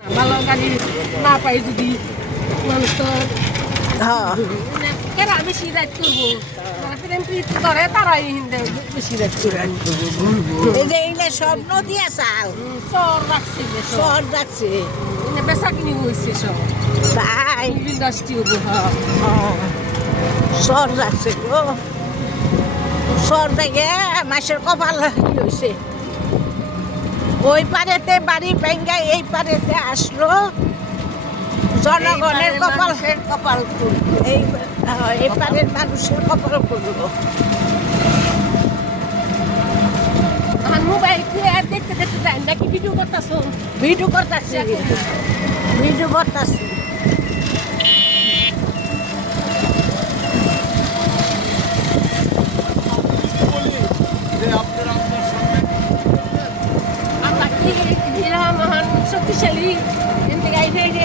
ভালো গাড়ি না পাই যদি মানুষ তো হ্যাঁ কেন বেশি রাত করবো প্রেম প্রীতি করে তারাই হিন্দে বেশি রাত করে এই যে এইটা সব নদী আসাল চর রাখছে শহর যাচ্ছে বেচা কিনি হয়েছে সব তাই ইন্ডাস্ট্রি শহর যাচ্ছে গো শহর থেকে মাসের কপাল হয়েছে ওই পারেতে বাড়ি ভেঙ্গা এই পারেতে আসলো জনগণের কপাল কপাল এই এই পারের মানুষের কপাল করলো মোবাইল খুলে দেখতে দেখতে যায় নাকি ভিডিও করতেছ ভিডিও করতেছে ভিডিও করতেছে আমরা কি মহান শক্তিশালী এখান থেকে